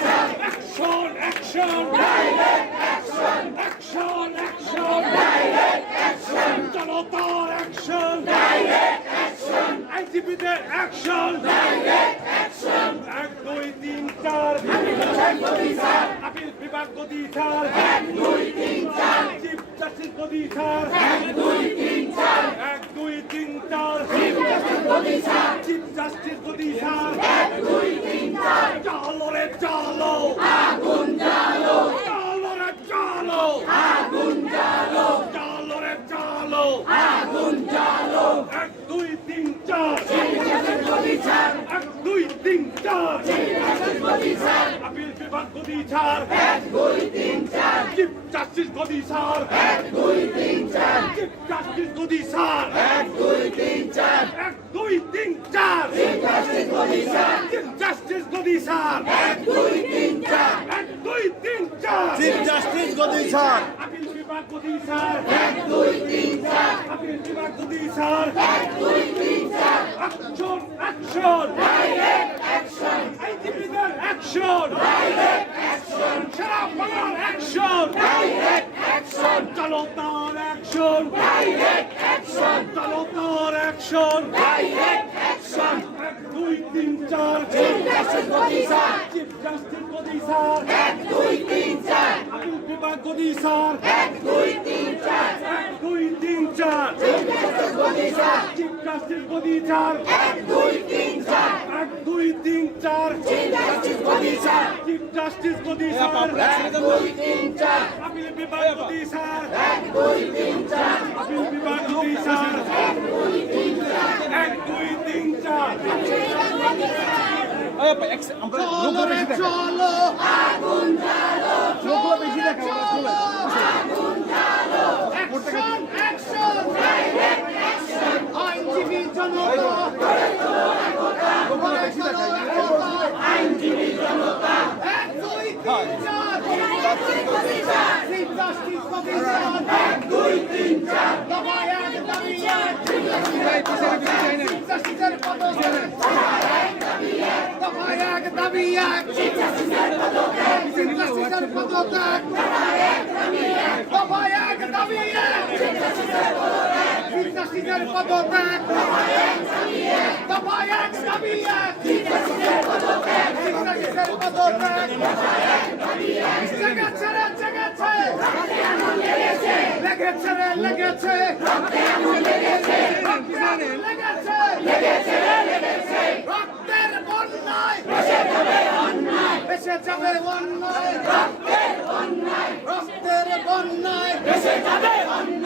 Action, action, direct action, action, action, direct action, জনতা action, direct action, আইসিপিদের action, direct action, এক দুই তিন চার. Appeal বিভাগ গদি স্যার এক দুই তিন চার চিফ জাস্টিস গদি স্যার এক দুই তিন চার. এক দুই তিন চার চিফ জাস্টিস গদি স্যার চিফ জাস্টিস গদি স্যার এক দুই তিন চার চলো রে চলো চলো রে চলো। চলো রে চলো। এক দুই তিন চার। এক দুই তিন চার। আপিল বিভাগ গদি ছাড়। চিফ জাস্টিস গদি স্যার চিফ জাস্টিস গদি স্যার এক দুই তিন চার। এক দুই তিন চিফ জাস্টিস গদি স্যার এক দুই তিন চার চিফ জাস্টিস গদি স্যার আপিল বিভাগ গদি স্যার আপিল বিভাগ গদি স্যার অ্যাকশন অ্যাকশন আইনজীবীদের অ্যাকশন সারা বাংলার অ্যাকশন চলো তার অ্যাকশন চলো তার অ্যাকশন এক দুই তিন চার চিফ জাস্টিস গদি স্যার আপিল বিভাগ গদি স্যার এক দুই তিন চার চিফ জাস্টিস গদি স্যার এক দুই তিন চার চিফ জাস্টিস গদি স্যার আপিল বিভাগ গদি স্যার আপিল বিভাগ গদি স্যার এক দুই তিন চার বেশি লোকগুলো বেশি দেখে লোকগুলো বেশি দেখে আইনজীবী জনতা এক দুই তিন চার চিফ জাস্টিস কমিশন এক দুই তিন চার দফা এক দাবি এক চিফ জাস্টিসের পদত্যাগ দফা দাবি এক জাস্টিসের পদত্যাগ দফা এক দাবি এক জাস্টিসের পদত্যাগ দফা এক দাবি এক চিফ জাস্টিসের পদত্যাগ লেগেছে রে জেগেছে লেগেছে রে লেগেছে লেগেছে লেগেছে রক্তের বন্যায় বেসে যাবে অন্যায় বেসে যাবে অন্যায় রক্তের বন্যায়। রক্তের যাবে অন্যায়